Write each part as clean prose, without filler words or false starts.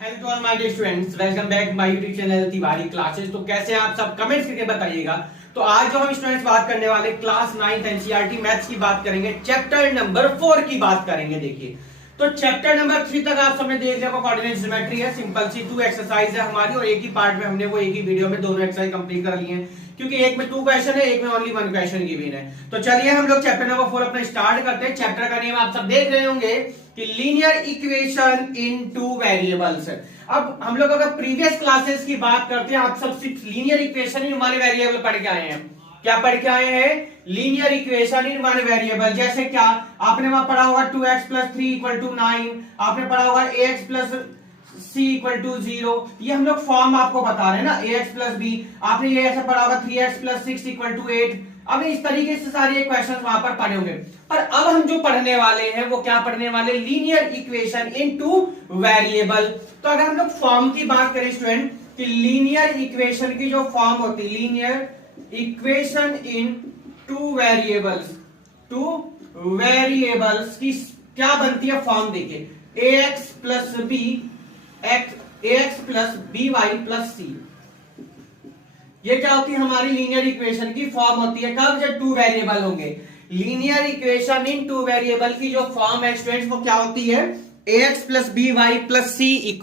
Hello to all my dear students, welcome back my YouTube channel Tiwari classes. तो कैसे हैं आप सब, कमेंट्स करके बताइएगा। तो आज जो हम स्टूडेंट्स बात करने वाले क्लास 9 एनसीईआरटी मैथ्स की बात करेंगे, चैप्टर नंबर 4 की बात करेंगे। देखिए, तो चैप्टर नंबर 3 तक आप सबने देख लिया, कोऑर्डिनेट ज्योमेट्री है, सिंपल सी 2 एक्सरसाइज है हमारी, और एक ही पार्ट में हमने वो एक ही वीडियो में दोनों एक्सरसाइज कंप्लीट कर लिए हैं, क्योंकि एक में 2 क्वेश्चन है, एक में ओनली 1 क्वेश्चन गिवन है। तो चलिए हम लोग चैप्टर नंबर 4 अपना स्टार्ट करते हैं। चैप्टर का नेम आप सब देख रहे होंगे कि लीनियर इक्वेशन इन 2 वेरिएबल्स। अब हम लोग अगर प्रीवियस क्लासेस की बात करते हैं, आप सब सिर्फ linear equation in one variable पढ़ के आए हैं। क्या पढ़ के आए हैं? Linear equation in one variable. जैसे क्या आपने वहां पढ़ा होगा 2x + 3 = 9, आपने पढ़ा होगा ax + c = 0। ये हम लोग फॉर्म आपको बता रहे हैं ना, ax + b। आपने ये ऐसा पढ़ा होगा 3x + 6 = 8। अब इस तरीके से सारे क्वेश्चंस वहां पर पढ़े होंगे। पर अब हम जो पढ़ने वाले हैं वो क्या पढ़ने वाले? Linear equation in 2 variable. तो अगर हम लोग फॉर्म की बात करें स्टूडेंट, कि लीनियर इक्वेशन की जो फॉर्म होती है, लीनियर इक्वेशन इन 2 वेरिएबल्स की क्या बनती है फॉर्म? देखिए, ax + by + c। ये क्या होती है? हमारी लीनियर इक्वेशन की फॉर्म होती है। कब? जब 2 वेरिएबल होंगे। लीनियर इक्वेशन इन 2 वेरिएबल की जो फॉर्म है स्टूडेंट्स, वो क्या होती है? ax + by + c =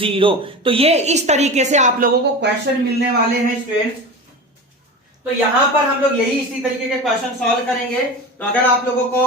0। तो ये इस तरीके से आप लोगों को क्वेश्चन मिलने वाले हैं स्टूडेंट्स। तो यहां पर हम लोग यही इसी तरीके के क्वेश्चन सॉल्व करेंगे। तो अगर आप लोगों को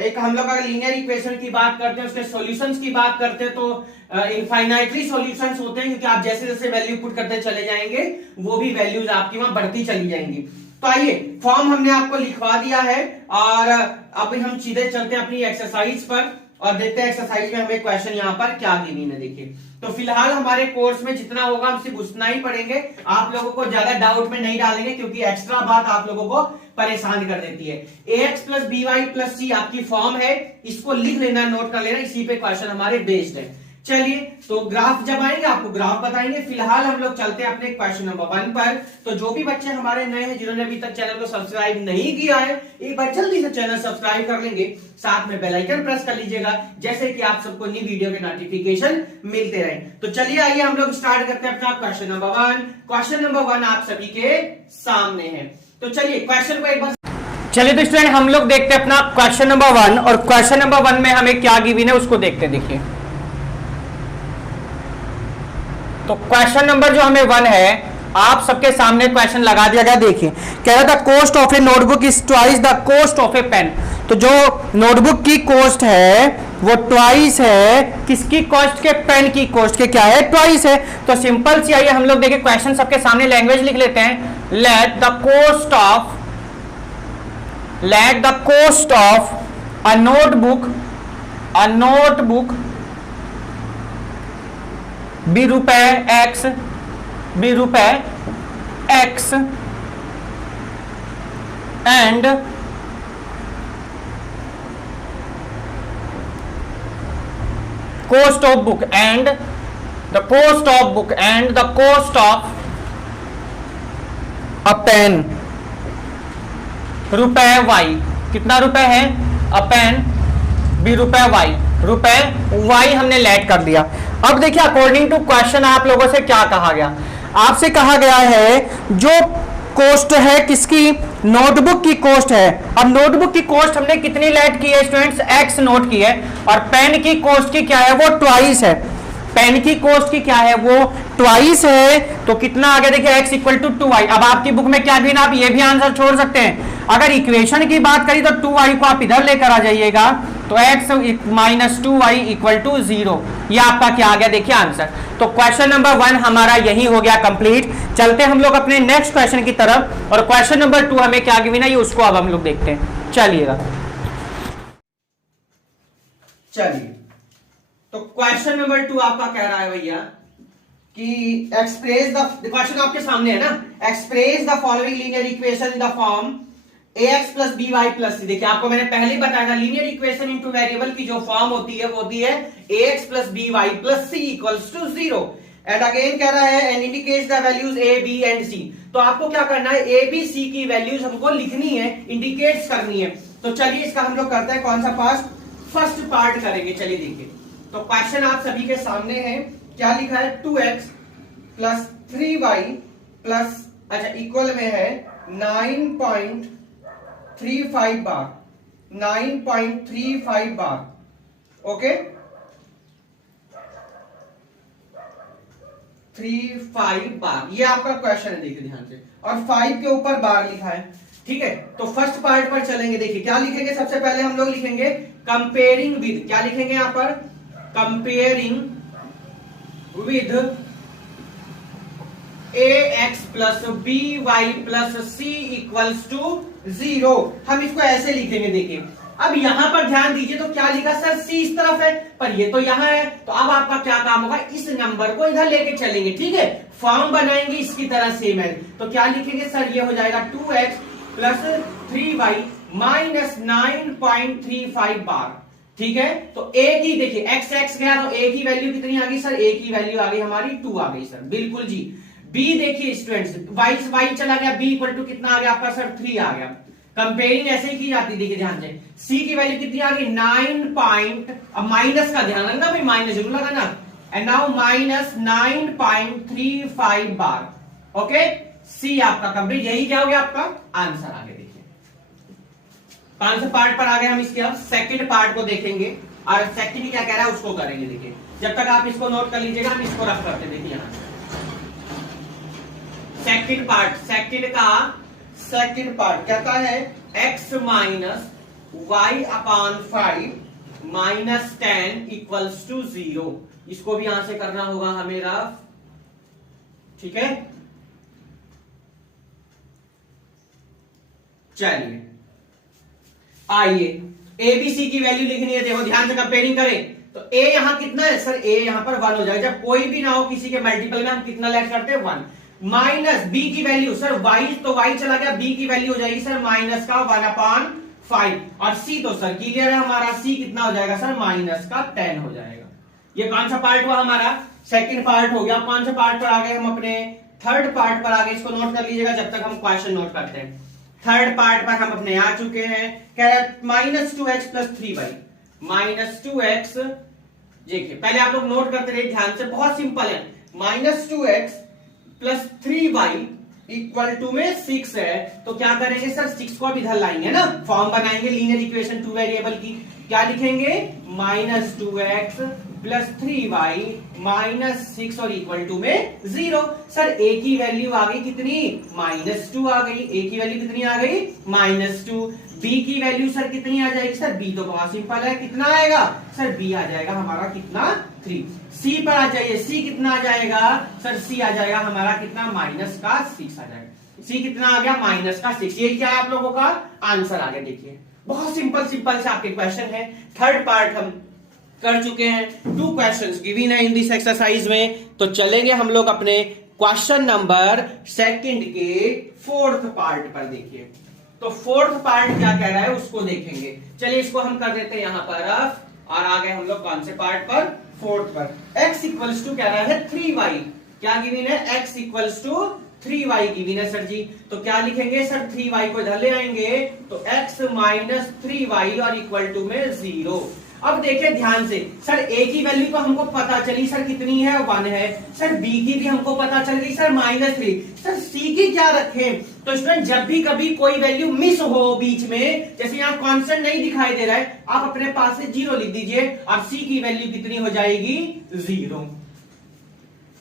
एक, हम लोग अगर लीनियर इक्वेशन की बात करते हैं, उसके सॉल्यूशंस की बात करते हैं, तो इनफाइनाइटली सॉल्यूशंस होते हैं, क्योंकि आप जैसे जैसे वैल्यू पुट करते चले जाएंगे वो भी वैल्यूज आपकी वहां बढ़ती चली जाएंगी। तो आइए, फॉर्म हमने आपको लिखवा दिया है और अब हम सीधे चलते हैं अपनी एक्सरसाइज पर और देखते हैं एक्सरसाइज में हमें क्वेश्चन यहाँ पर क्या गिवन है। देखिए, तो फिलहाल हमारे कोर्स में जितना होगा हम सिर्फ उतना ही पढ़ेंगे, आप लोगों को ज्यादा डाउट में नहीं डालेंगे, क्योंकि एक्स्ट्रा बात आप लोगों को परेशान कर देती है। ax + by + c आपकी फॉर्म है, इसको लिख लेना, नोट कर लेना, इसी पे क्वेश्चन हमारे बेस्ड है। चलिए, तो ग्राफ जब आएंगे आपको ग्राफ बताएंगे। फिलहाल हम लोग चलते हैं अपने क्वेश्चन नंबर 1 पर। तो जो भी बच्चे हमारे नए हैं, जिन्होंने अभी तक चैनल को सब्सक्राइब नहीं किया है, एक बार जल्दी से चैनल सब्सक्राइब कर लेंगे, साथ में बेल आइकन प्रेस कर लीजिएगा, जैसे कि आप सबको नई वीडियो के नोटिफिकेशन मिलते रहे। तो चलिए, आइए हम लोग स्टार्ट करते हैं अपना क्वेश्चन नंबर 1। क्वेश्चन नंबर 1 आप सभी के सामने है। तो चलिए क्वेश्चन को एक बार, चलिए तो स्टूडेंट हम लोग देखते हैं अपना क्वेश्चन नंबर 1, और क्वेश्चन नंबर 1 में हमें क्या गिवन है उसको देखते हैं। देखिए, तो क्वेश्चन नंबर जो हमें 1 है, आप सबके सामने क्वेश्चन लगा दिया गया। देखिए, कह रहा था cost of a notebook is twice the cost of a pen. तो जो नोटबुक की कॉस्ट है वो ट्वाइस है किसकी कॉस्ट के? पेन की कॉस्ट के क्या है? ट्वाइस है। तो सिंपल सी, आइए हम लोग देखिए क्वेश्चन सबके सामने लैंग्वेज लिख लेते हैं। Let the cost of a notebook be रुपए x and cost of book and the cost of a pen रुपए y। कितना रुपए है? अ पेन बी रुपए y, रुपए y हमने लेट कर दिया। अब देखिए, अकॉर्डिंग टू क्वेश्चन आप लोगों से क्या कहा गया? आपसे कहा गया है जो कॉस्ट है किसकी? नोटबुक की कॉस्ट है। अब नोटबुक की कॉस्ट हमने कितनी लेट की है स्टूडेंट्स? x नोट की है, और पेन की कॉस्ट की क्या है? वो ट्वाइस है। पेन की कॉस्ट की क्या है? वो ट्वाइस है। तो कितना आ गया? देखिए, x = 2y। अब आपकी बुक में क्या भी ना, आप ये भी आंसर छोड़ सकते हैं। अगर इक्वेशन की बात करी तो 2y को आप इधर लेकर आ जाइएगा, तो x - 2y = 0। ये आपका क्या आ गया? देखिए आंसर। तो क्वेश्चन नंबर 1 हमारा यही हो गया कंप्लीट। चलते हम लोग अपने नेक्स्ट क्वेश्चन की तरफ, और क्वेश्चन नंबर 2 हमें क्या गिवन है ये उसको अब हम लोग देखते हैं। चलिएगा, चलिए, तो क्वेश्चन नंबर 2 आपका कह रहा है भैया कि एक्सप्रेस द, क्वेश्चन आपके सामने है ना, express the following linear equation in the form ax + by + c। देखिए, आपको मैंने पहले ही बताया था, लीनियर इक्वेशन इन 2 वेरिएबल की जो फॉर्म होती है वो होती है ax + by + c = 0। And again कह रहा है and indicates the values a b and c। तो आपको क्या करना है? a b c की वैल्यूज हमको लिखनी है, इंडिकेट्स करनी है। तो चलिए इसका हम लोग करते हैं कौन सा पार्ट? फर्स्ट पार्ट करेंगे। चलिए देखिए, तो क्वेश्चन आप सभी के सामने है, क्या लिखा है 2x प्लस 3y प्लस अच्छा इक्वल में है 9.35 बार, 9.35 बार। ओके 35 बार, ये आपका क्वेश्चन है, देखिए ध्यान से, और 5 के ऊपर बार लिखा है। ठीक है, तो फर्स्ट पार्ट पर चलेंगे। देखिए क्या लिखेंगे, सबसे पहले हम लोग लिखेंगे कंपेयरिंग विद, क्या लिखेंगे यहां पर, comparing with ax plus by plus c equals to 0। हम इसको ऐसे लिखेंगे। देखिए अब यहां पर ध्यान दीजिए, तो क्या लिखा सर, c इस तरफ है पर ये तो यहां है, तो अब आपका क्या काम होगा, इस नंबर को इधर लेके चलेंगे। ठीक है, फॉर्म बनाएंगे इसकी तरह सेम है, तो क्या लिखेंगे सर, ये हो जाएगा 2x प्लस 3y माइनस 9.35 बार। ठीक है, तो a की देखिए x गया, तो a की वैल्यू कितनी आ गई सर, a की वैल्यू आ गई हमारी 2 आ गई सर, बिल्कुल जी। b देखिए स्टूडेंट्स, y चला गया, b इक्वल टू कितना आ गया आपका सर, 3 आ गया। कंपेयरिंग ऐसे ही की जाती, देखिए ध्यान से, c की वैल्यू कितनी आ गई 9 अब माइनस का ध्यान रखना भाई, माइनस जरूर लगाना, and now minus 9.35 bar. Okay, c आपका कंप्लीट, यही क्या हो गया आपका आंसर आ गया। देखिए 5 पार्ट पर आ गए हम, इसके अब सेकंड पार्ट को देखेंगे, और सेकंड क्या कह रहा है उसको करेंगे। देखिए जब तक आप इसको नोट कर लीजिएगा, हम इसको रफ करते, देखिए यहां सेकंड पार्ट, सेकंड पार्ट कहता है x minus y upon 5 minus 10 equals to 0। इसको भी यहां से करना होगा हमें रफ। ठीक है, चलिए आइए एबीसी की वैल्यू लिखनी है। देखो ध्यान से कंपेयरिंग करें, तो a यहां कितना है सर, a यहां पर 1 हो जाएगा, जब कोई भी ना हो किसी के मल्टीपल में हम कितना लेट करते हैं 1। माइनस b की वैल्यू सर y, तो y चला गया, b की वैल्यू हो जाएगी सर माइनस का 1/5, और c तो सर क्लियर है हमारा, c कितना हो जाएगा सर माइनस का 10 हो जाएगा। ये कौन सा पार्ट हुआ हमारा, सेकंड पार्ट हो गया। कौन सा पार्ट पर आ गए हम, अपने थर्ड पार्ट पर आ गए, इसको नोट कर लीजिएगा जब तक हम क्वेश्चन नोट करते हैं। थर्ड पार्ट पर हम अपने आ चुके हैं, कह रहा है minus 2x plus 3y, minus 2x, देखिए पहले आप लोग नोट करते रहिए ध्यान से, बहुत सिंपल है, minus 2x plus 3y equal to में 6 है, तो क्या करेंगे सर 6 को अब इधर लाएंगे ना, फॉर्म बनाएंगे लीनियर इक्वेशन 2 वेरिएबल की। क्या लिखेंगे, minus 2x plus 3y minus 6 और इक्वल टू में 0। सर a की वैल्यू आ गई कितनी, -2 आ गई, a की वैल्यू कितनी आ गई -2। b की वैल्यू सर कितनी आ जाएगी, सर b तो बहुत सिंपल है, कितना आएगा सर b आ जाएगा हमारा कितना 3। c पर आ जाइए, c कितना आ जाएगा सर, c आ जाएगा हमारा कितना -6 आ जाएगा, c कितना आ गया -6। ये क्या है आप लोगों का आंसर आ गया। देखिए बहुत सिंपल से आपके क्वेश्चन है। थर्ड पार्ट हम कर चुके हैं, 2 क्वेश्चंस गिवन है इन दिस एक्सरसाइज में, तो चलेंगे हम लोग अपने क्वेश्चन नंबर सेकंड के फोर्थ पार्ट पर। देखिए तो फोर्थ पार्ट क्या कह रहा है उसको देखेंगे। चलिए इसको हम कर देते हैं यहां पर और आ गए हम लोग कौन से पार्ट पर, फोर्थ पर। x इक्वल्स टू कह रहा है 3y, क्या गिवन है, x equals to 3y given है सर जी, तो क्या लिखेंगे सर, 3y को इधर ले आएंगे, तो x माइनस 3y और इक्वल टू में 0। अब देखिए ध्यान से, सर a की वैल्यू तो हमको पता चली सर कितनी है, 1 है, सर b की भी हमको पता चल गई सर -3, सर c की क्या रखें। तो स्टूडेंट जब भी कभी कोई वैल्यू मिस हो बीच में, जैसे यहाँ कांस्टेंट नहीं दिखाई दे रहा है, आप अपने पास से 0 लिख दीजिए और c की वैल्यू कितनी हो जाएगी 0।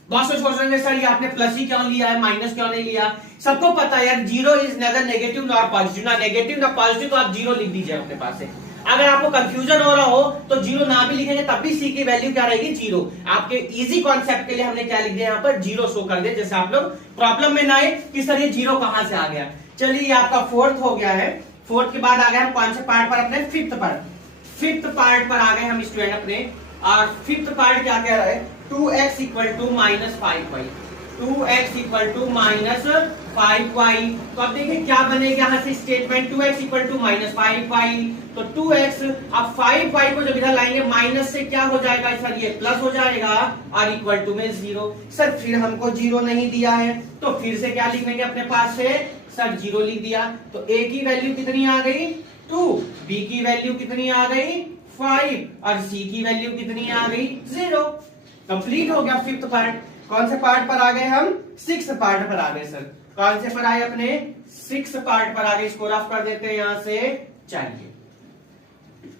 बहुत से सोच रहे सर ये आपने प्लस ही क्यों लिया है, माइनस क्यों नहीं लिया। सबको पता है यार 0 is nether negative nor positive, ना नेगेटिव ना पॉजिटिव, तो आप 0 लिख दीजिए अपने पास से। अगर आपको कंफ्यूजन हो रहा हो तो 0 ना भी लिखेंगे तब भी c की वैल्यू क्या रहेगी 0। आपके इजी कॉन्सेप्ट के लिए हमने क्या लिख दिया यहाँ पर 0 शो कर दिया, जैसे आप लोग प्रॉब्लम में ना आए कि सर ये 0 कहां से आ गया। चलिए ये आपका फोर्थ हो गया है। फोर्थ के बाद आ गए हम कौन से पार्ट पर, अपने फिफ्थ पार्ट पर आ गए हम स्टूडेंट अपने। और फिफ्थ पार्ट क्या कह रहा है, 2x equal to -5y, 2x equal to -5y। तो अब देखिए क्या बनेगा यहाँ से statement, 2x equal to -5y, तो 2x, अब 5y को जब इधर लाएंगे माइनस से क्या हो जाएगा सर, ये प्लस हो जाएगा और इक्वल टू में 0। सर फिर हमको 0 नहीं दिया है, तो फिर से क्या लिखेंगे अपने पास से, सर 0 लिख दिया, तो a की वैल्यू कितनी आ गई 2, b की वैल्यू कितनी आ गई 5 और c की वैल्यू कितनी आ गई 0। कंप्लीट हो गया फिफ्थ पार्ट। कौन से पार्ट पर आ गए हम? सिक्स पार्ट पर आ गए सर। कौन से पर आए अपने? सिक्स पार्ट पर आ गए। इसको रफ कर देते हैं यहां से। चलिए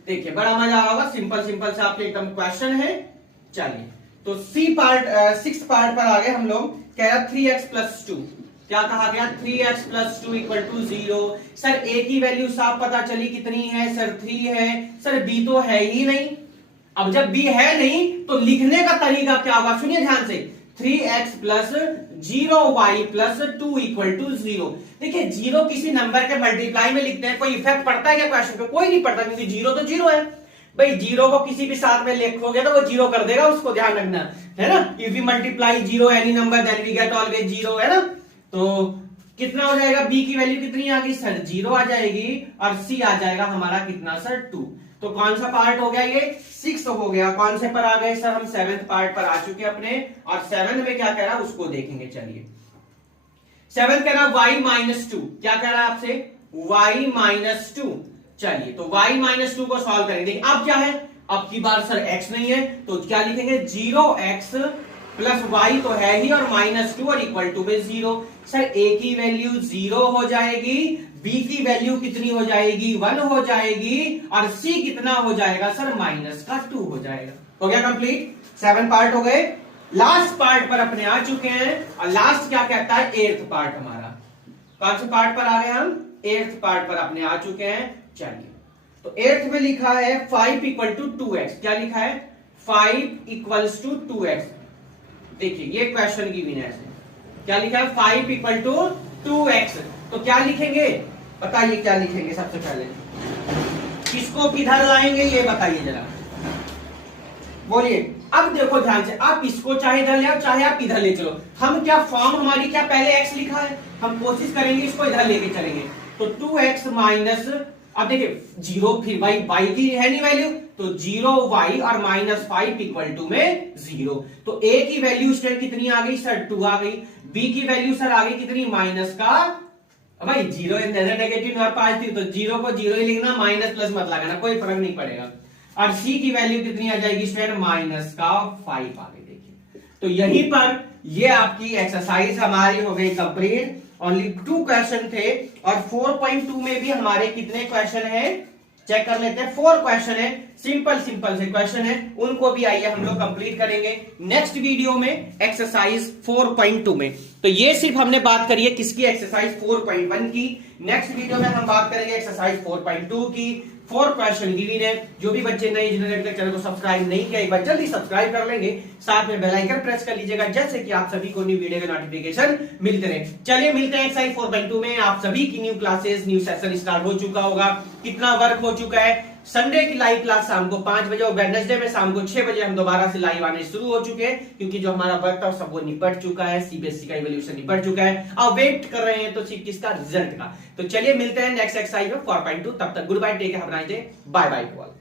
देखिए बड़ा मजा आ रहा होगा, सिंपल सिंपल से आपके एकदम क्वेश्चन है। चलिए तो सी पार्ट सिक्स पार्ट पर आ गए हम लोग। कह रहा 3x प्लस 2, क्या कहा गया? 3x plus 2 equal to 0। Sir a की वैल्यू साफ पता चली कितनी है सर? 3 है। सर b तो है ही नहीं। अब जब b है नहीं तो लिखने का तरीका क्या होगा? सुनिए ध्यान से। 3x plus 0y plus 2 equal to 0। देखिए जीरो किसी नंबर के मल्टीप्लाई में लिखते हैं, कोई इफेक्ट पड़ता है क्या क्वेश्चन पे? कोई नहीं पड़ता, क्योंकि जीरो तो जीरो है भाई। जीरो को किसी भी साथ में लिखोगे तो वो जीरो कर देगा, उसको ध्यान रखना है ना। If you multiply zero any number then we get always zero, है ना। तो कितना हो जाएगा? b की वैल्यू कितनी आ गई सर? 0 आ जाएगी। और c आ जाएगा हमारा कितना सर? 2। तो कौन सा पार्ट हो गया? ये 6 हो गया। कौन से पर आ गए सर? हम 7th पार्ट पर आ चुके अपने। और 7 में क्या कह रहा है उसको देखेंगे। चलिए 7 कह रहा y माइनस 2। क्या कह रहा है आपसे? y minus 2। चलिए तो y माइनस 2 को सॉल्व करेंगे। देखिए अब क्या है? अब की बार सर x नहीं है तो क्या लिखेंगे? 0x प्लस y तो है ही और माइनस 2 और इक्वल टू में 0। सर a की वैल्यू 0 हो जाएगी, b की वैल्यू कितनी हो जाएगी? 1 हो जाएगी और c कितना हो जाएगा सर? माइनस का 2 हो जाएगा। हो गया कंप्लीट। 7 पार्ट हो गए। लास्ट पार्ट पर अपने आ चुके हैं। और लास्ट क्या कहता है? 8th पार्ट हमारा। कौन से पार्ट पर आ गए हम? 8th पार्ट पर अपने आ चुके हैं। चलिए तो 8th में लिखा है 5 इक्वल टू 2x। क्या लिखा है? 5 इक्वल्स टू 2x। देखिए ये क्वेश्चन की विनर है। क्या लिखा है? 5 इक्वल टू 2x। तो क्या लिखेंगे? बताइए क्या लिखेंगे सबसे पहले? किसको किधर लाएंगे ये बताइए जरा, बोलिए। अब देखो ध्यान से, आप इसको चाहे इधर ले आओ चाहे आप इधर ले चलो। हम क्या फॉर्म हमारी क्या पहले x लिखा है, हम कोशिश करेंगे इसको इधर लेके चलेंगे। तो 2x माइनस, अब देखिए 0 फिर y की है नहीं वैल्यू, तो 0y और माइनस 5 इक्वल टू में 0। तो a की वैल्यू स्टूडेंट कितनी आ गई सर? 2 आ गई। b की वैल्यू सर आ गई कितनी? माइनस का, भाई 0 नेगेटिव और पॉजिटिव, तो 0 को 0 ही लिखना, माइनस प्लस मत लगाना, कोई फर्क नहीं पड़ेगा। और c की वैल्यू कितनी आ जाएगी स्टूडेंट? माइनस का 5 आ गई। देखिए तो यहीं पर ये आपकी एक्सरसाइज हमारी हो गई कंप्लीट। ओनली 2 क्वेश्चन थे। और 4.2 में भी हमारे कितने क्वेश्चन है चेक कर लेते हैं। 4 क्वेश्चन है, सिंपल सिंपल से क्वेश्चन है, उनको भी आइए हम लोग कंप्लीट करेंगे नेक्स्ट वीडियो में एक्सरसाइज 4.2 में। तो ये सिर्फ हमने बात करी है किसकी? एक्सरसाइज 4.1 की। नेक्स्ट वीडियो में हम बात करेंगे एक्सरसाइज 4.2 की। 4 क्वेश्चन गिवन है। जो भी बच्चे नए जिन्होंने अभी तक चैनल को सब्सक्राइब नहीं किया एक बार जल्दी सब्सक्राइब कर लेंगे, साथ में बेल आइकन प्रेस कर लीजिएगा, जैसे कि आप सभी को न्यू वीडियो के नोटिफिकेशन मिलते रहे। चलिए मिलते हैं एक्सरसाइज 4.2 में। आप सभी की new classes, new session start हो चुका होगा। कितना वर्क हो चुका है? संडे की लाइव क्लास शाम को 5 बजे और वेडनेसडे में शाम को 6 बजे हम दोबारा से लाइव आने शुरू हो चुके हैं, क्योंकि जो हमारा वर्क था सब वो निपट चुका है। सीबीएसई का इवोल्यूशन निपट चुका है। अब वेट कर रहे हैं तो किसका? रिजल्ट का। तो चलिए मिलते हैं नेक्स्ट एक्सरसाइज में 4.2। तब तक good bye, take care, have a nice day, bye bye to all.